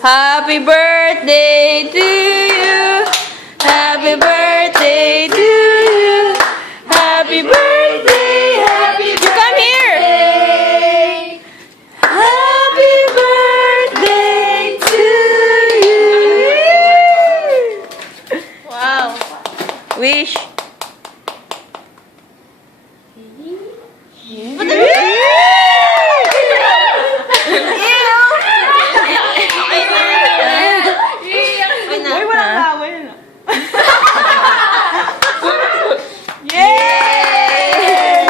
Happy birthday to you. Happy birthday to you. Happy birthday, happy birthday. You come here. Happy birthday to you. Wow. Wish. Uy, walang laway na. Yay!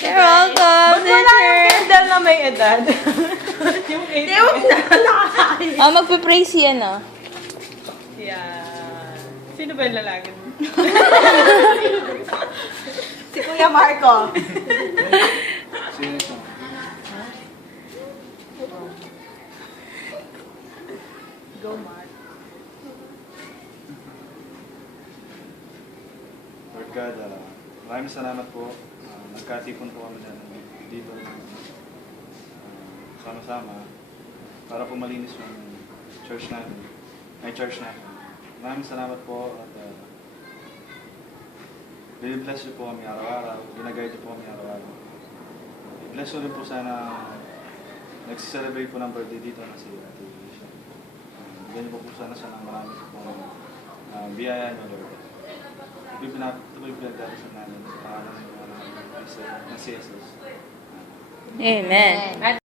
You're welcome, Wala yung teacher. candle na may edad. Yung 8. Nakakain. Magpe-pray si ano. Yan. Sino ba yung lalaki? Si Kuya Marco. Go, Mark. Lord God, maraming salamat po. Nagkatipon po kami dito sama-sama para po malinis yung church namin. May church namin. Maraming salamat po at bless niyo po kami araw-araw. Ginaguide niyo po kami araw-araw. Bless niyo rin po sana nagsiselebrate po ng birthday dito na si Ate Alicia. Bigyan niyo po sana ng marami po biyaya niyo, Lord. Ito yung pinagdadasan namin para ng si Jesus. Amen.